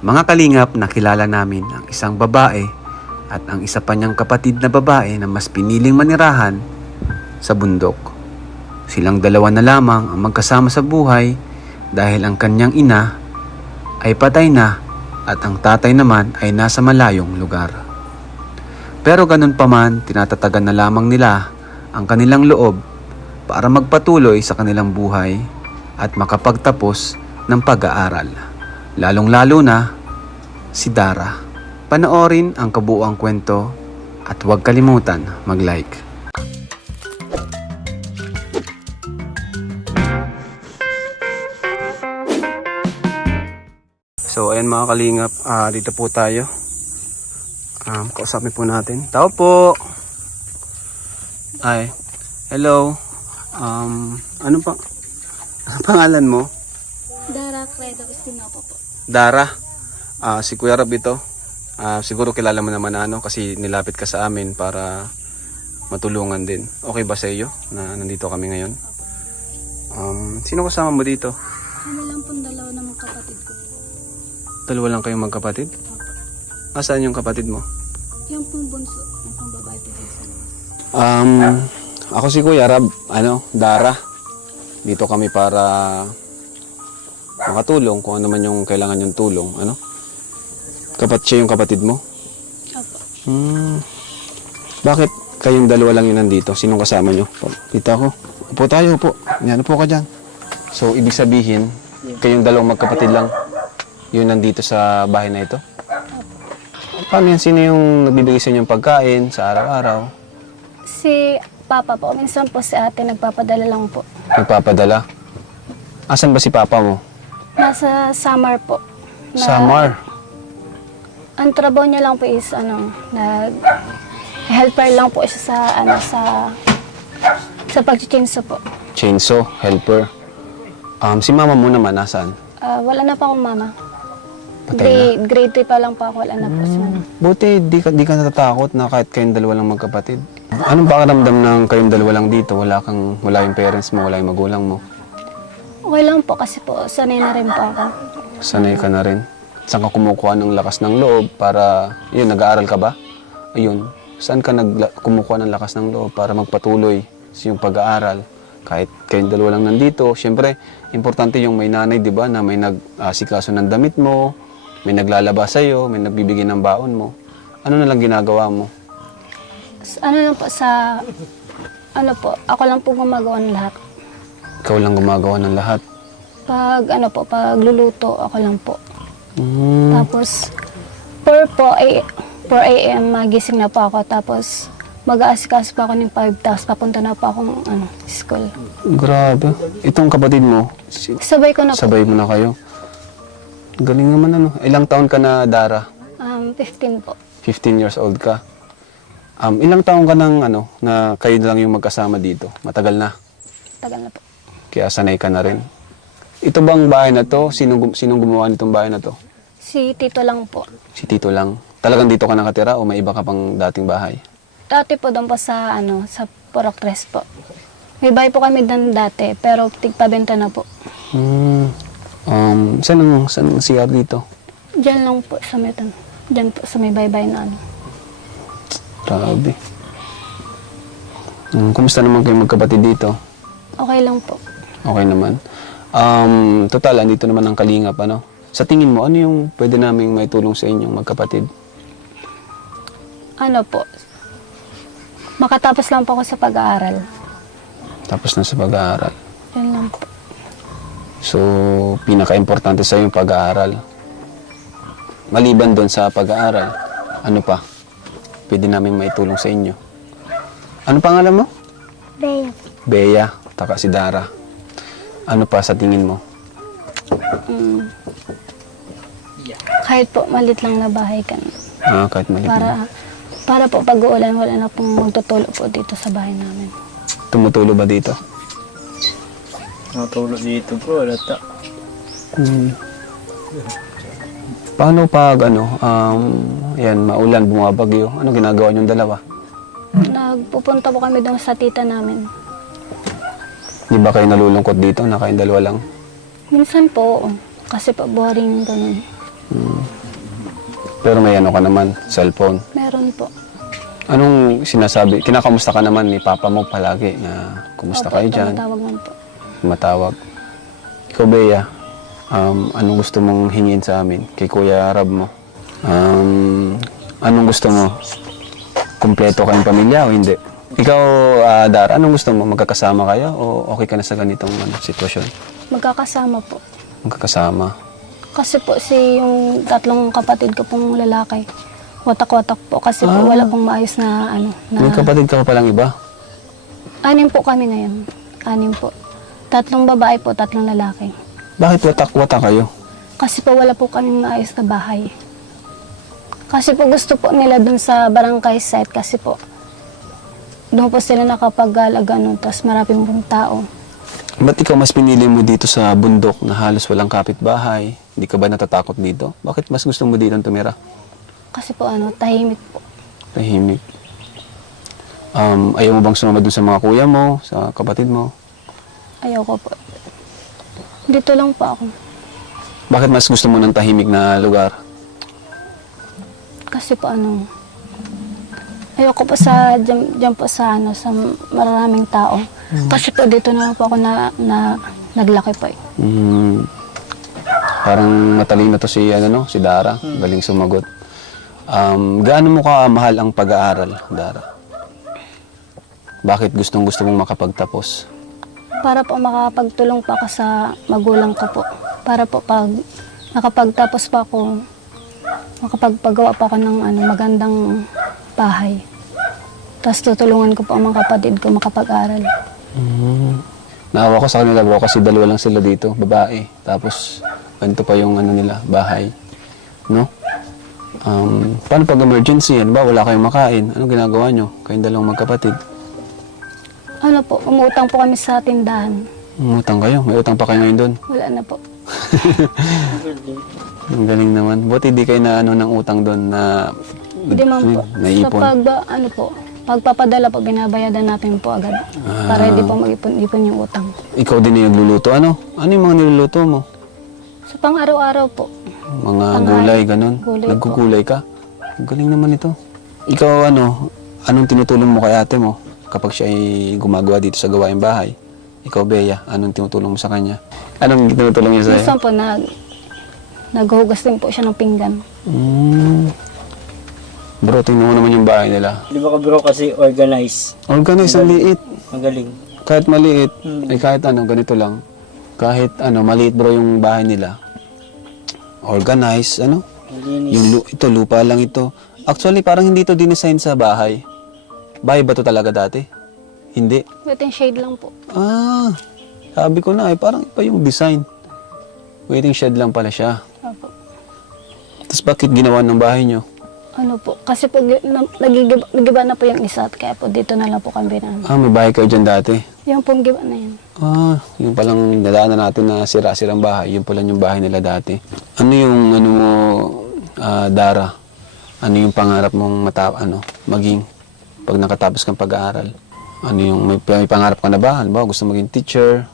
Mga kalingap, nakilala namin ang isang babae at ang isa pa niyang kapatid na babae na mas piniling manirahan sa bundok. Silang dalawa na lamang ang magkasama sa buhay dahil ang kanyang ina ay patay na at ang tatay naman ay nasa malayong lugar. Pero ganun pa man, tinatatagan na lamang nila ang kanilang loob para magpatuloy sa kanilang buhay at makapagtapos ng pag-aaral. Lalong-lalo na si Dara. Panoorin ang kabuuang kwento at huwag kalimutan mag-like. So ayan mga kalingap, dito po tayo. Kausapin po natin. Tao po! Ay, hello. Ano pangalan mo? Dara Credo Espinopo po. Dara. Si Kuya Rab ito. Siguro kilala mo naman kasi nilapit ka sa amin para matulungan din. Okay ba sa iyo na nandito kami ngayon? Sino kasama mo dito? Ano lang pong dalawa ng mga kapatid ko. Dalawa lang kayong magkapatid? Opo. Saan yung kapatid mo? Yung pong bunso, yung pong babae po dyan sa labas. Ako si Kuya Rab, Dara. Dito kami para makatulong kung ano man yung kailangan yung tulong, siya yung kapatid mo? Opo. Bakit kayong dalawa lang yun nandito? Sinong kasama nyo? Dito ako. Upo tayo, upo. Yan, upo ka dyan. So, ibig sabihin, kayong dalawang magkapatid lang yun nandito sa bahay na ito? Paano yan? Sino yung nagbibigay sa inyong pagkain sa araw-araw? Si Papa po, minsan po si ate nagpapadala lang po. Nagpapadala? Asan ba si Papa mo? Nasa Samar po. Samar? Ang trabaho niya lang po is helper lang po siya sa pag-chainsaw po. Chainsaw, helper. Si mama mo naman, nasaan? Wala na pa akong mama. Patay na? Grade 3 pa lang po ako, wala na po si mama. Buti, di ka natatakot na kahit kayong dalawa lang magkapatid. Anong pakiramdam ng kayong dalawa lang dito? Wala yung parents mo, wala yung magulang mo? Okay lang po kasi po, sanay na rin po ako. Sanay ka na rin? Saan ka kumukuha ng lakas ng loob para, nag-aaral ka ba? Ayun, saan ka kumukuha ng lakas ng loob para magpatuloy sa iyong pag-aaral? Kahit kayong dalawa lang nandito, syempre, importante yung may nanay, di ba, na may nag-asikaso ng damit mo, may naglalaba sa'yo, may nagbibigay ng baon mo. Ano na lang ginagawa mo? Ako lang po gumagawa ng lahat. Ikaw lang gumagawa ng lahat? Pag luluto, ako lang po. Tapos, 4 a.m. magising na po ako. Tapos, mag-aasikaso pa ako ng 5, tapos papunta na po akong school. Grabe. Itong kapatid mo, Sabay ko na po. sabay mo na kayo. Galing naman Ilang taon ka na, Dara? 15 po. 15 years old ka. Ilang taon ka na kayo lang yung magkasama dito? Matagal na. Tagal na po. Kaya sanay ka na rin. Ito bang bahay na to? Sinong gumawa nitong bahay na to? Si Tito lang po. Si Tito lang. Talagang dito ka nakatira o may iba ka pang dating bahay? Dati po doon po sa Purok 3 po. May bahay po kami doon dati, pero tigpabenta na po. Saan ang CR dito? Diyan lang po sa may Diyan po sa may baybay na Grabe. Kumusta naman kayo magkapatid dito? Okay lang po. Okay naman. Total, andito naman ang kalingap, Sa tingin mo, ano yung pwede naming may tulong sa inyong magkapatid? Makatapos lang po ako sa pag-aaral. Tapos na sa pag-aaral. Yan lang po. So, pinaka-importante sa yung pag-aaral. Maliban doon sa pag-aaral, ano pa? Pwede namin maitulong sa inyo. Ano pangalan mo? Bea. Bea, taka si Dara. Ano pa sa tingin mo? Kahit po malit lang na bahay ka. Kahit maliit na. Para po pag-uulan, wala na pong magtutulo po dito sa bahay namin. Tumutulo ba dito? Natulog dito po, lata. Paano pag maulan, bumabagyo? Ano ginagawa niyong dalawa? Nagpupunta po kami doon sa tita namin. Di ba kayo nalulungkot dito na kayong dalawa lang? Minsan po, kasi po boring ganun. Pero may ano ka naman, cellphone. Meron po. Anong sinasabi? Kinakamusta ka naman ni Papa mo palagi na kumusta kayo dyan? Tumatawag man po. Matawag. Ikaw, Bea, anong gusto mong hingin sa amin? Kay Kuya Rab mo? Anong gusto mo? Kumpleto kayong pamilya o hindi? Ikaw, Dar, anong gusto mo? Magkakasama kayo o okay ka na sa ganitong sitwasyon? Magkakasama po. Magkakasama. Kasi po yung tatlong kapatid ko pong lalaki, watak-watak po kasi po wala pong maayos na May kapatid ka pa palang iba? 6 po kami ngayon. 6 po. 3 babae po, 3 lalaki. Bakit watak-watak kayo? Kasi po wala po kaming maayos na bahay. Kasi po gusto po nila dun sa barangay site kasi po doon po sila nakapag-alaga nun, tapos maraming pong tao. Ba't ikaw mas pinili mo dito sa bundok na halos walang kapitbahay? Hindi ka ba natatakot dito? Bakit mas gusto mo dito tumira? Kasi po tahimik po. Tahimik. Ayaw mo bang sumama dun sa mga kuya mo, sa kapatid mo? Ayoko po. Dito lang po ako. Bakit mas gusto mo ng tahimik na lugar? Kasi po ayoko po sa dyan po sa sa maraming tao. Kasi po dito na po ako naglaki po. Parang matalino to si si Dara, galing sumagot. Gaano mo ka mahal ang pag-aaral, Dara? Bakit gustong-gusto mong makapagtapos? Para po makapagtulong pa ako sa magulang ko po. Para po pag nakapagtapos pa ako, makapagpagawa pa ako ng magandang bahay. Tapos tutulungan ko po ang mga kapatid ko makapag-aral. Naawa ko sa kanila bro kasi 2 lang sila dito, babae. Tapos ganito pa yung nila, bahay. No? Paano pag emergency yan ba? Wala kayong makain. Anong ginagawa nyo? Kayong 2 magkapatid. Umutang po kami sa tindahan. Umutang kayo? May utang pa kayo ngayon doon? Wala na po. Ang galing naman. Buti di kayo na ng utang doon na Hindi man po. naipon. Sa pagpapadala po, binabayadan natin po agad. Para hindi po mag-ipon yung utang. Ikaw din yung nagluluto. Ano yung mga niluluto mo? Sa pang-araw-araw po. Mga Tanghali. gulay, ganun? Gulay po. Naggugulay ka? Ang galing naman ito. Ikaw anong tinutulong mo kay ate mo kapag siya ay gumagawa dito sa gawaing bahay? Ikaw, Bea, anong tinutulong mo sa kanya? Anong tinutulong niya sa'yo? Minsan po, naghuhugas din po siya ng pinggan. Bro, tingnan mo naman yung bahay nila. Di ba ka bro kasi organize? Organize, ang liit. Magaling. Kahit maliit, kahit ganito lang. Kahit maliit bro yung bahay nila. Organize, Malinis. ito, lupa lang ito. Actually, parang hindi ito dinesign sa bahay. Bahay ba ito talaga dati? Hindi. Waiting shade lang po. Sabi ko na parang iba yung design. Waiting shed lang pala siya. Opo. Tapos bakit ginawa ng bahay nyo? Kasi po, nagiba na po yung isa, kaya po dito na lang po kami binaan. May bahay kayo dyan dati. Yung pong giba na yun. Yung palang nadaanan natin na sira-sirang bahay. Yung pala yung bahay nila dati. Ano yung, mo, Dara? Ano yung pangarap mong maging pag nakatapos kang pag-aaral? Ano yung, may pangarap ka na ba? Ano ba, gusto maging teacher?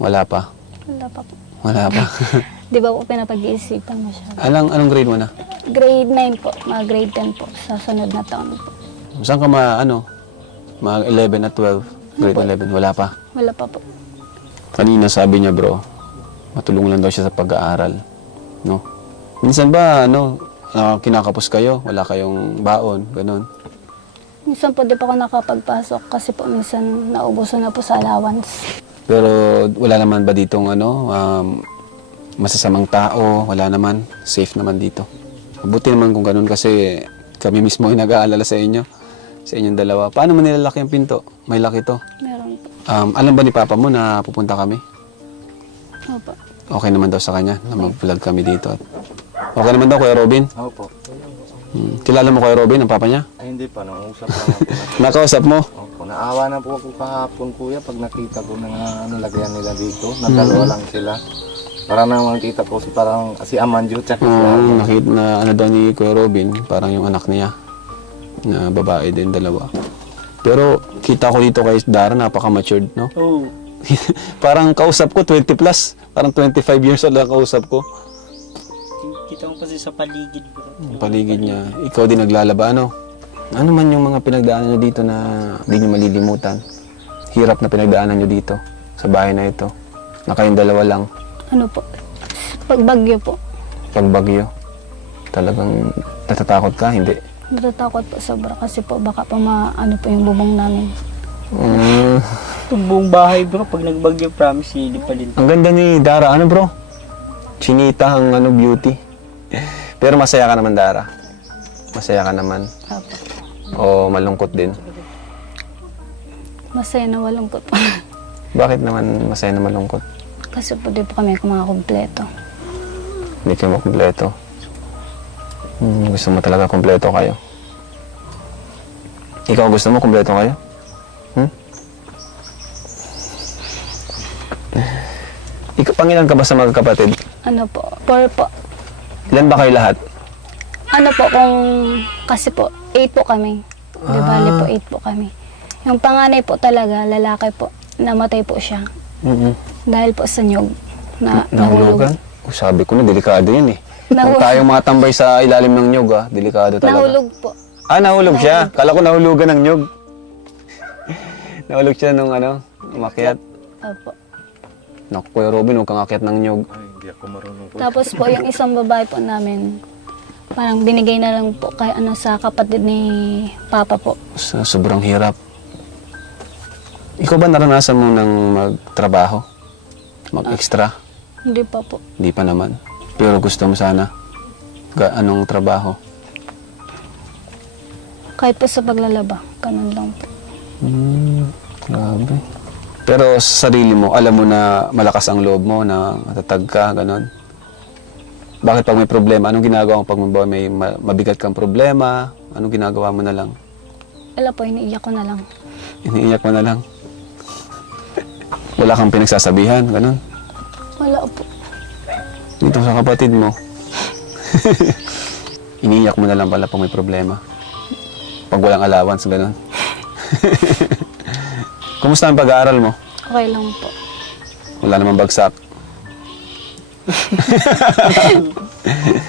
Wala pa? Wala pa po. Wala pa. Di ba po pinapag-iisipan masyado? Anong grade mo na? Grade 9 po, mga grade 10 po, sa sunod na taon po. Saan ka mga 11 at 12? Grade 11, wala pa? Wala pa po. Kanina sabi niya bro, matulungan lang daw siya sa pag-aaral. No? Minsan ba, kinakapos kayo? Wala kayong baon? Ganon. Minsan po di pa ako nakapagpasok kasi po minsan naubuso na po sa allowance. Pero wala naman ba ditong masasamang tao? Wala naman? Safe naman dito? Mabuti naman kung ganun kasi kami mismo ay nag-aalala sa inyo. Sa inyong 2. Paano mo nilalaki ang pinto? May laki to. Meron po. Alam ba ni Papa mo na pupunta kami? Opo. Okay naman daw sa kanya na mag-vlog kami dito. Okay naman daw, Kuya Robin? Opo. Kilala mo Kuya Robin, ang papa niya? Ay hindi pa, nangusap lang ako. Nakausap mo? Opo, naawa na po ako kahapon kuya pag nakita ko na lagyan nila dito. Nagdalawa lang sila. Para naman kita ko si Amanjo tsaka si Nakita na daw ni Kuya Robin, parang yung anak niya. Na babae din, 2. Pero kita ko dito kay Dara, napaka-matured, no? Oo. Parang kausap ko, 20 plus. Parang 25 years old lang kausap ko. nakikita ko kasi sa paligid bro. Yung paligid niya. Ikaw din naglalaba, ano? Ano man yung mga pinagdaanan nyo dito na hindi nyo malilimutan? Hirap na pinagdaanan nyo dito sa bahay na ito. Na kayong dalawa lang. Ano po, pagbagyo po. Pag bagyo, talagang natatakot ka, hindi? Natatakot po sobra kasi po baka pa ano po yung bubong namin. Itong buong bahay bro, pag nagbagyo, promise lilipalin. Ang ganda ni Dara, ano bro? Chinita ang ano, beauty. Pero masaya ka naman, Dara. Masaya ka naman. Apo. O malungkot din. Masaya na walungkot po. Bakit naman masaya na malungkot? Kasi po di po kami mga kumpleto. Hindi kayo makumpleto. Gusto mo talaga kumpleto kayo. Ikaw gusto mo kumpleto kayo? Ikaw, pangilan ka ba sa magkakapatid? Ano po, 4 po. Ilan ba kayo lahat? Ano po kung, kasi po, 8 po kami. Di bali po, 8 po kami. Yung panganay po talaga, lalaki po, namatay po siya. Dahil po sa nyug na Nahulugan? Oh, sabi ko na, delikado yun eh. Kung Nahulog. tayong matambay sa ilalim ng nyug, delikado talaga. Nahulog po. Nahulog siya. Kala ko nahulugan ng nyug. Nahulog siya nung umakyat. Opo. Naku, Kuya Robin, huwag kang akyat ng nyug. Ay, hindi ako marunong po. Tapos po, yung isang babae po namin, parang binigay na lang po kay sa kapatid ni Papa po. Sobrang hirap. Ikaw ba naranasan mo ng magtrabaho? Mag-extra? Hindi pa po. Hindi pa naman. Pero gusto mo sana? Anong trabaho? Kahit po sa paglalaba, ganun lang po. Grabe. Pero sa sarili mo, alam mo na malakas ang loob mo, na matatag ka, gano'n. Bakit pag may problema, anong ginagawa mo pag may mabigat kang problema? Anong ginagawa mo na lang? Wala po, iniiyak ko na lang. Iniiyak mo na lang? Wala kang pinagsasabihan, gano'n? Wala po. Dito sa kapatid mo. Iniiyak mo na lang pala pag may problema. Pag walang allowance, gano'n. Kumusta ang pag-aaral mo? Okay lang po. Wala namang bagsak.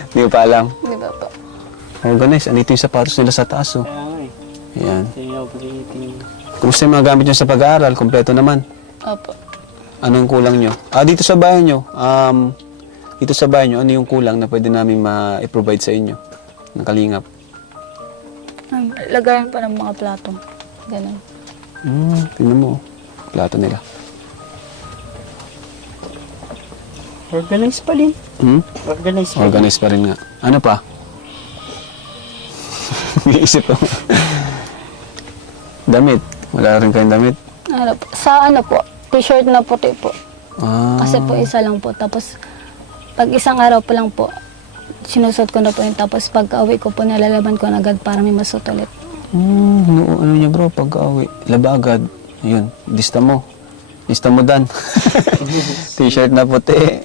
Hindi ko pa alam. Di ba po? Oh, guys, andito yung sapatos nila sa taas, oh. Kaya nga eh. Ayan. Tingnan ko tingin. Kumusta yung mga gamit nyo sa pag-aaral? Kompleto naman. Opo. Anong kulang nyo? Dito sa bahay nyo. Dito sa bahay nyo, ano yung kulang na pwede namin ma-provide sa inyo? Ng kalingap. Lagayan pa ng mga plato. Ganun. Tingnan mo. Plato nila. Organize pa din. Organize pa din. Organize pa rin nga. Ano pa? Iisip ko. Damit. Wala rin kayong damit. Ano po? Sa ano po? T-shirt na puti po. Kasi po isa lang po. Tapos pag isang araw po lang po, sinusot ko na po yun. Tapos pag uwi ko po, nalalaban ko na agad para may masot ulit. Ano niya bro, pag-awi. Laba agad. Ayun, lista mo. Lista mo dan. T-shirt na puti.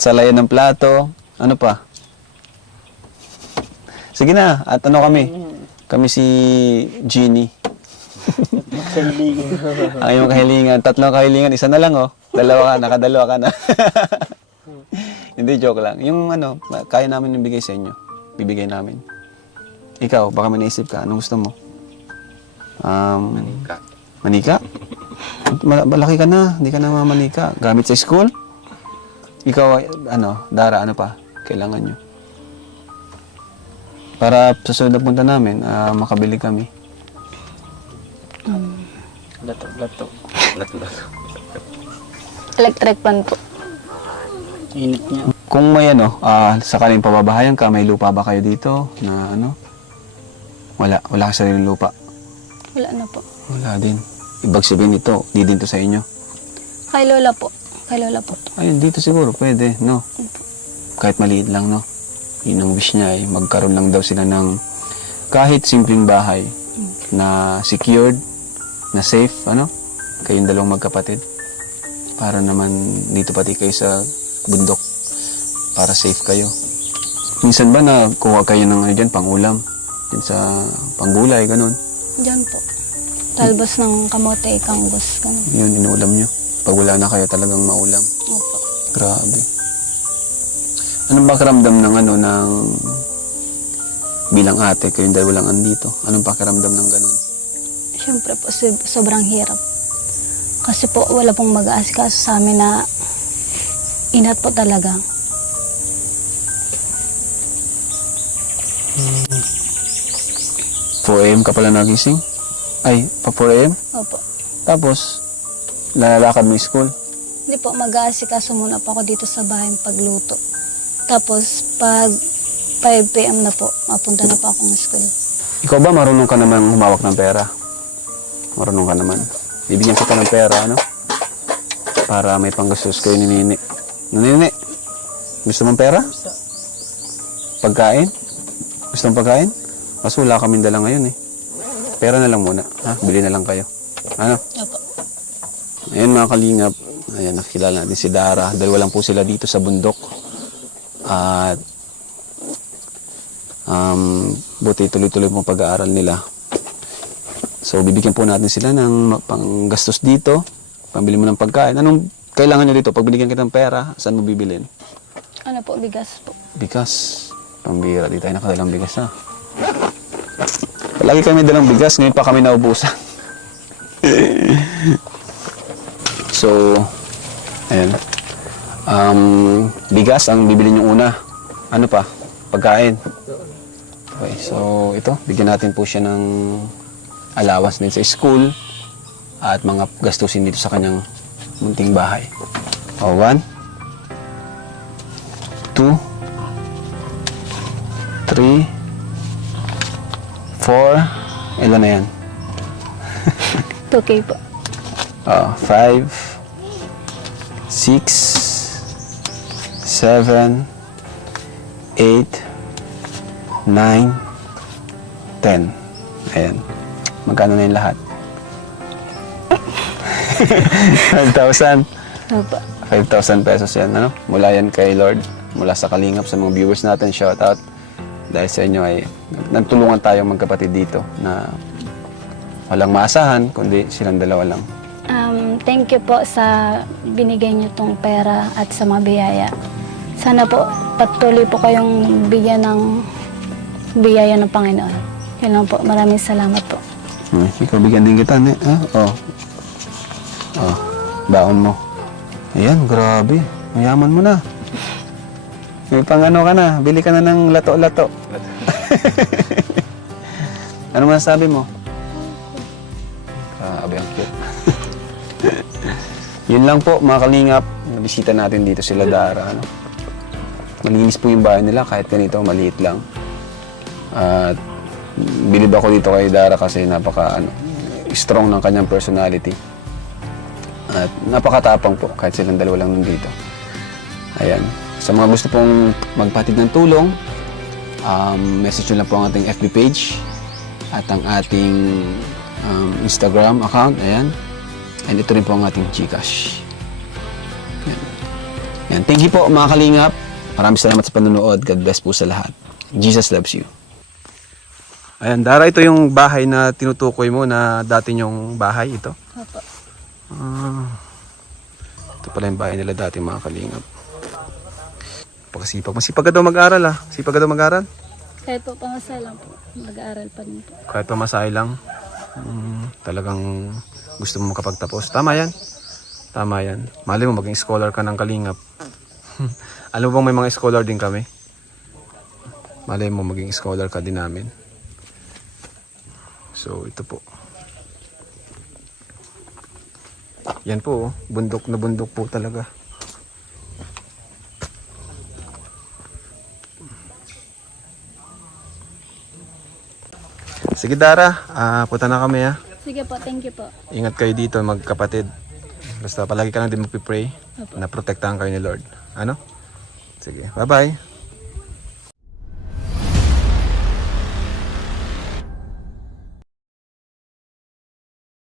Salayan ng plato. Ano pa? Sige na. At ano kami? Kami si Jeannie. Ang iyong kahilingan. 3 kahilingan. Isa na lang oh. Dalawa ka. Nakadalawa ka na. Hindi, joke lang. Yung kaya namin ibigay sa inyo. Bibigay namin. Ikaw, baka may naisip ka. Anong gusto mo? Manika. Manika? Malaki ka na. Hindi ka na mamanika. Gamit sa school? Ikaw, Dara, ano pa? Kailangan nyo. Para sa sunod na punta namin, makabili kami. Lato. Electric pan po. Init niya. Kung may sakaling pababahayan ka, may lupa ba kayo dito na Wala ka sariling lupa. Wala na po. Wala din. Ibig sabihin ito, di din to sa inyo. Kay Lola po. Kay Lola po. Ayun, dito siguro, pwede, no? Kahit maliit lang, no? Yun ang wish niya, magkaroon lang daw sila ng kahit simpleng bahay na secured, na safe, Kayong dalawang magkapatid. Para naman dito pati kayo sa bundok. Para safe kayo. Minsan ba na kuha kayo ng dyan, pang-ulam? Dyan sa panggulay, ganun. Diyan po. Talbos ng kamote, kanggos. Ganun. Yun, inuulam nyo. Pag wala na kayo talagang maulam. Opo. Grabe. Anong pakiramdam ng bilang ate, kayong dalawa lang andito? Anong pakiramdam ng ganun? Siyempre po, sobrang hirap. Kasi po, wala pong mag-aasikaso sa amin na inat po talaga. 4 AM ka pala nagising? Ay, pa 4 AM? Opo. Tapos, lalakad mo yung school? Hindi po, mag-aasikaso muna po ako dito sa bahay pagluto. Tapos, pag 5 p.m. na po, mapunta na po akong school. Ikaw ba marunong ka naman humawak ng pera? Marunong ka naman. Bibigyan kita ng pera, ano? Para may panggastos kayo ni Nini. Nini, gusto mong pera? Pagkain? Gusto mong pagkain? Mas wala kaming dala ngayon eh. Pera na lang muna. Ha? Bili na lang kayo. Ano? Opo. Ayan mga kalingap. Ayan, nakikilala natin si Dara. Dalawa lang po sila dito sa bundok. At buti tuloy-tuloy po pag-aaral nila. So, bibigyan po natin sila ng panggastos dito. Pambili mo ng pagkain. Anong kailangan nyo dito? Pag binigyan kita ng pera, saan mo bibilin? Ano po, bigas po. Bigas. Pambira, di tayo nakadalang bigas ha. Palagi kami dalang bigas, ngayon pa kami naubusan. So, ayan. Bigas ang bibili nyo una. Ano pa? Pagkain. Okay, so ito, bigyan natin po siya ng allowance din sa school at mga gastusin dito sa kanyang munting bahay. O, 1, 2, 3, 4, ilan na yan? 2K po. 5, 6, 7, 8, 9, 10. Ayan. Magkano na yung lahat? 5,000. Opo. 5,000 pesos yan, ano? Mula yan kay Lord. Mula sa Kalingap, sa mga viewers natin, shout out. Dahil sa inyo ay nagtulungan tayong magkapatid dito na walang maasahan, kundi silang dalawa lang. Thank you po sa binigay niyo tong pera at sa mga biyaya. Sana po patuloy po kayong bigyan ng biyaya ng Panginoon. Yun lang po. Maraming salamat po. Ikaw bigyan din kita, ne? Oh. Baon mo. Ayan, grabe. Mayaman mo na. May pang-ano ka na. Bili ka na ng lato-lato. Ano masasabi mo? Grabe, ang cute. Yun lang po, mga kalingap. Nabisita natin dito sila Dara. Ano? Malinis po yung bahay nila kahit ganito, maliit lang. At bilib ako dito kay Dara kasi strong ng kanyang personality. At napakatapang po kahit silang dalawa lang nandito. Ayan. Sa mga gusto pong magpatid ng tulong, message nyo lang po ang ating FB page at ang ating Instagram account. Ayan. And ito rin po ang ating GCash. Ayan. Ayan. Thank you po mga kalingap. Maraming salamat sa panonood. God bless po sa lahat. Jesus loves you. Ayan, Dara, ito yung bahay na tinutukoy mo na dati nyong bahay ito. Opo. Ito pala yung bahay nila dati mga kalingap. Pagkasipag. Masipag ka daw mag-aral ah. Sipag ka daw mag-aral? Kahit po pamasay lang po. Mag-aaral pa rin po. Kahit pamasahe lang. Talagang gusto mo makapagtapos. Tama yan. Tama yan. Mali mo maging scholar ka ng kalingap. Alam mo bang may mga scholar din kami? Mali mo maging scholar ka din namin. So ito po. Yan po, bundok na bundok po talaga. Sige Dara, punta na kami ha. Sige po, thank you po. Ingat kayo dito magkapatid. Basta palagi ka lang din magpipray na protektahan kayo ni Lord. Ano? Sige, bye-bye.